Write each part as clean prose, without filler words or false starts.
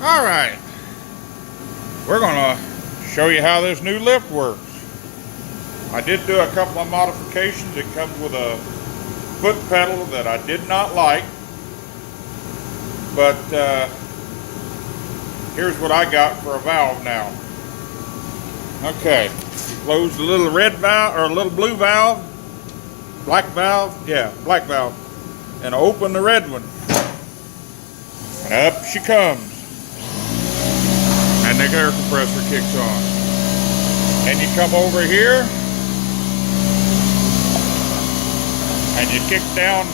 All right, we're gonna show you how this new lift works. I did do a couple of modifications. It comes with a foot pedal that I did not like, but here's what I got for a valve now. Okay, close the little red valve or little blue valve, black valve, yeah, black valve, and open the red one, and up she comes. And the air compressor kicks on. And you come over here and you kick down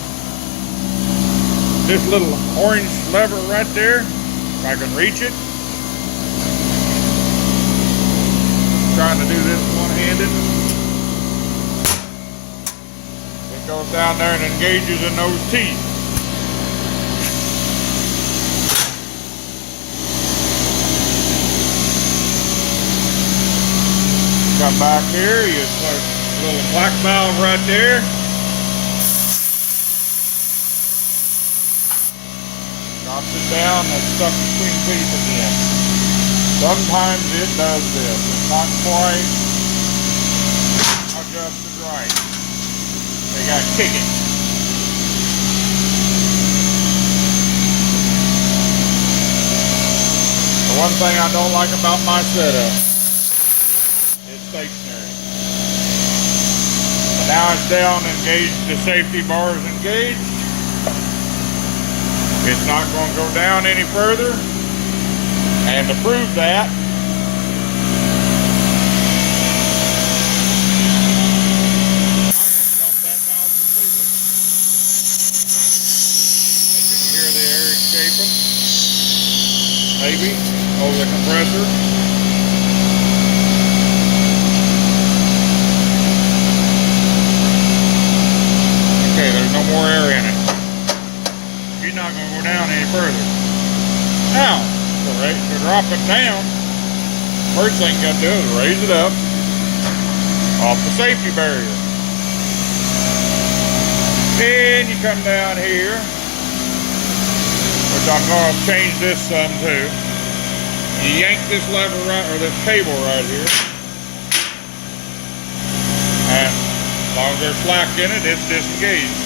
this little orange lever right there, if I can reach it. Trying to do this one-handed. It goes down there and engages in those teeth. Come back here, you put a little black valve right there. Drops it down, that's stuck between teeth again. Sometimes it does this. It's not quite adjusted right. They got to kick it. The one thing I don't like about my setup, stationary. So now it's down, engaged, the safety bar is engaged. It's not going to go down any further. And to prove that, I'm going to dump that valve completely. And you can hear the air escaping, maybe, over the compressor. There's no more air in it. She's not going to go down any further. Now, to drop it down, first thing you got to do is raise it up off the safety barrier. Then you come down here, which I'm going to change this some too. You yank this lever right, or this cable right here, and as long as there's slack in it, it's disengaged.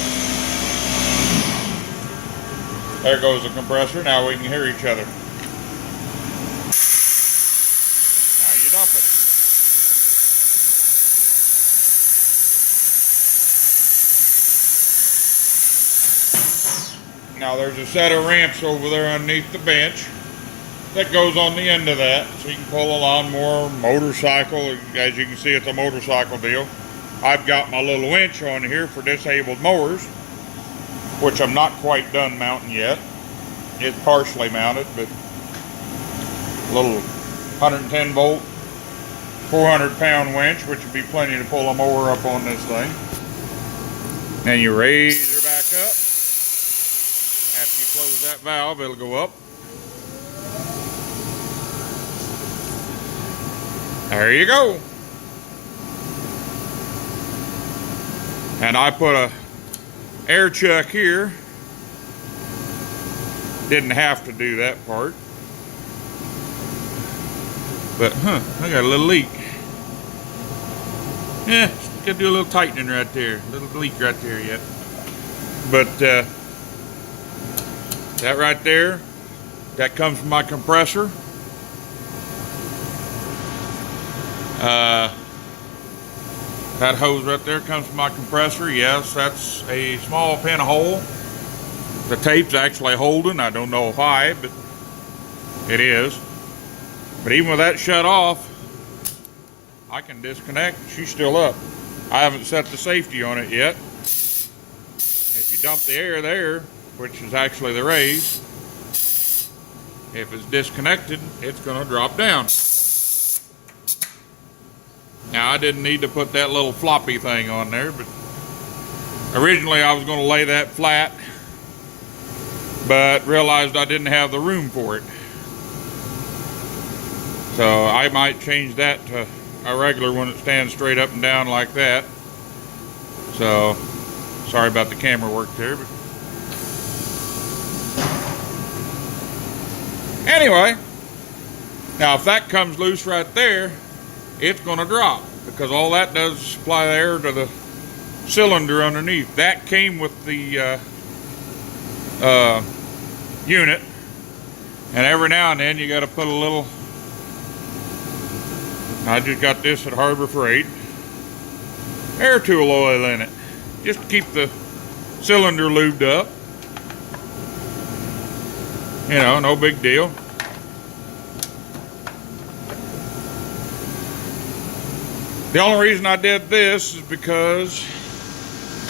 There goes the compressor. Now we can hear each other. Now you dump it. Now there's a set of ramps over there underneath the bench that goes on the end of that, so you can pull a lawnmower, motorcycle. As you can see, it's a motorcycle deal. I've got my little winch on here for disabled mowers, which I'm not quite done mounting yet. It's partially mounted, but a little 110 volt, 400 pound winch, which would be plenty to pull a mower up on this thing. Then you raise her back up. After you close that valve, it'll go up. There you go. And I put a air chuck here. Didn't have to do that part. But, I got a little leak. Yeah, gotta do a little tightening right there. A little leak right there yet. But, that right there, that comes from my compressor. That hose right there comes from my compressor. Yes, that's a small pinhole. The tape's actually holding. I don't know why, but it is. But even with that shut off, I can disconnect. She's still up. I haven't set the safety on it yet. If you dump the air there, which is actually the raise, if it's disconnected, it's going to drop down. Now, I didn't need to put that little floppy thing on there, but originally I was going to lay that flat, but realized I didn't have the room for it. So I might change that to a regular one that stands straight up and down like that. So, sorry about the camera work there, but Anyway, now if that comes loose right there, it's going to drop because all that does is supply air to the cylinder underneath. That came with the unit, and every now and then you got to put a little. I just got this at Harbor Freight. Air tool oil in it, just to keep the cylinder lubed up. You know, no big deal. The only reason I did this is because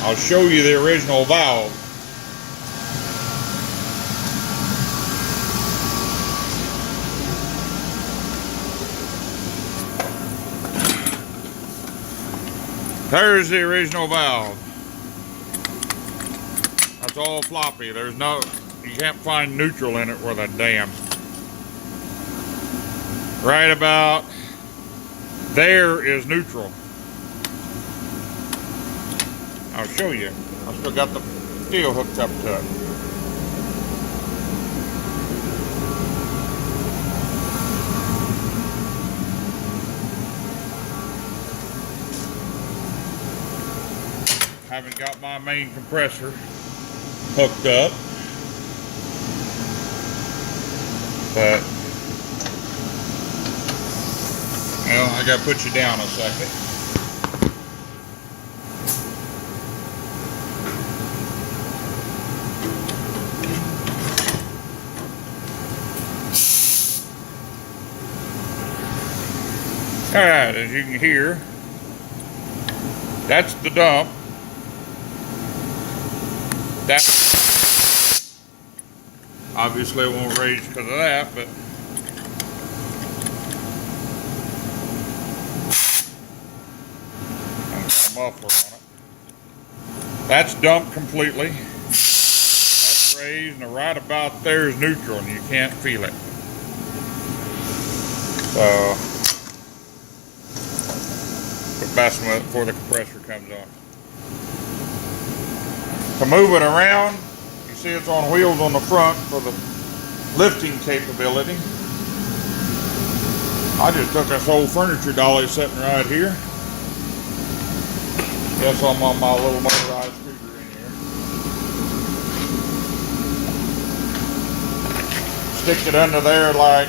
I'll show you the original valve. There's the original valve. That's all floppy. There's no, you can't find neutral in it worth a damn. Right about there is neutral. I'll show you. I still got the steel hooked up to it. Haven't got my main compressor hooked up, but well, I gotta put you down a second. All right, as you can hear, that's the dump. That obviously it won't rage because of that, but I'm got a muffler on it. That's dumped completely. That's raised, and right about there is neutral, and you can't feel it. So quit messing with it before the compressor comes on. To move it around, you see it's on wheels on the front for the lifting capability. I just took this old furniture dolly sitting right here. Guess I'm on my little motorized scooter in here. Stick it under there like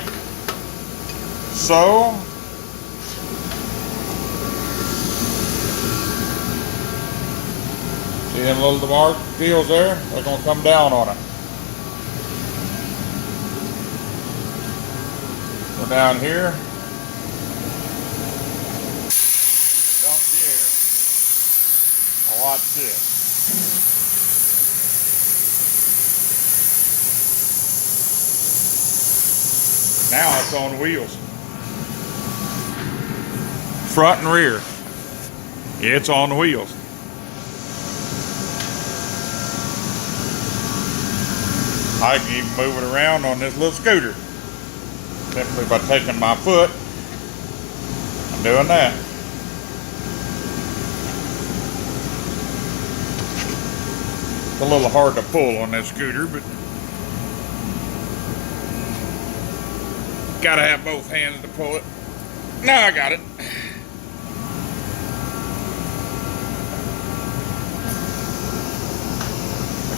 so. See them little mark deals there? They're going to come down on it. Go down here. Dump the air. Now watch this. Now it's on wheels. Front and rear. It's on wheels. I can even move it around on this little scooter simply by taking my foot and doing that. It's a little hard to pull on this scooter, but gotta have both hands to pull it. Now I got it.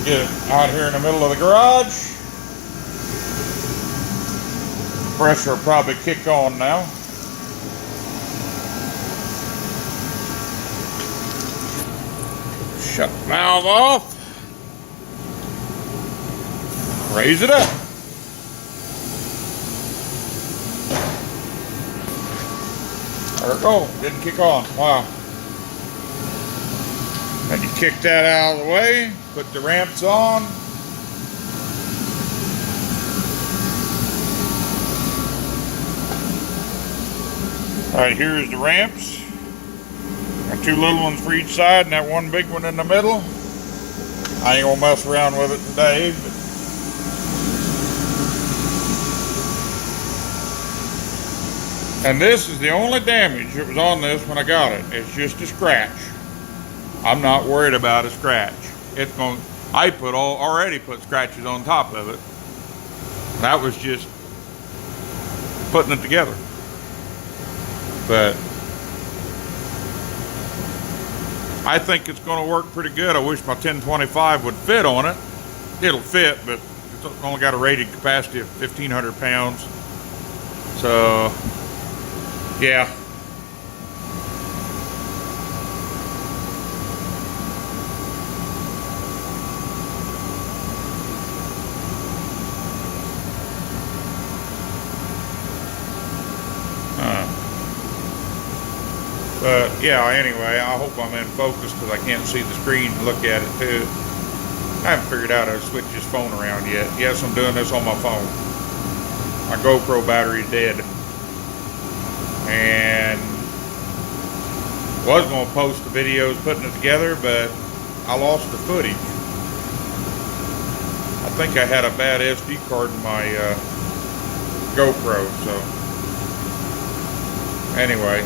Get it out here in the middle of the garage. Compressor will probably kick on now. Shut the valve off. Raise it up. There it goes. Didn't kick on. Wow. And you kick that out of the way. Put the ramps on. All right, here's the ramps. Got two little ones for each side and that one big one in the middle. I ain't gonna mess around with it today, but and this is the only damage that was on this when I got it. It's just a scratch. I'm not worried about a scratch. It's going. I already put scratches on top of it. That was just putting it together. But I think it's going to work pretty good. I wish my 1025 would fit on it. It'll fit, but it's only got a rated capacity of 1,500 pounds. So, yeah. But yeah, anyway, I hope I'm in focus because I can't see the screen to look at it too. I haven't figured out how to switch this phone around yet. Yes, I'm doing this on my phone. My GoPro battery's dead. And was going to post the videos putting it together, but I lost the footage. I think I had a bad SD card in my GoPro, so anyway.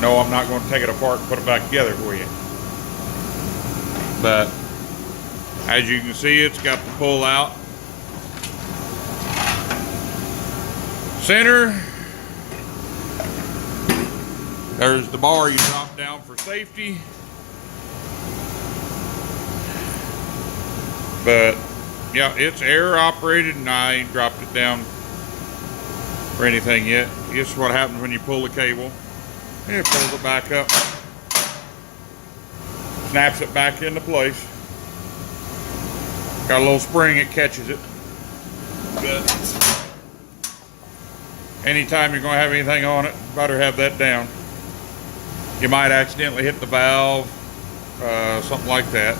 No, I'm not going to take it apart and put it back together for you. But as you can see, it's got the pull out center. There's the bar you drop down for safety. But yeah, it's air operated, and I ain't dropped it down for anything yet. This is what happens when you pull the cable. It pulls it back up, snaps it back into place. Got a little spring, it catches it. But anytime you're going to have anything on it, better have that down. You might accidentally hit the valve, something like that.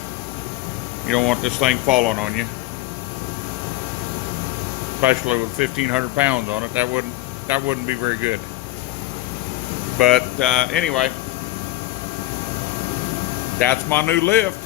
You don't want this thing falling on you, especially with 1,500 pounds on it. That wouldn't be very good. But anyway, that's my new lift.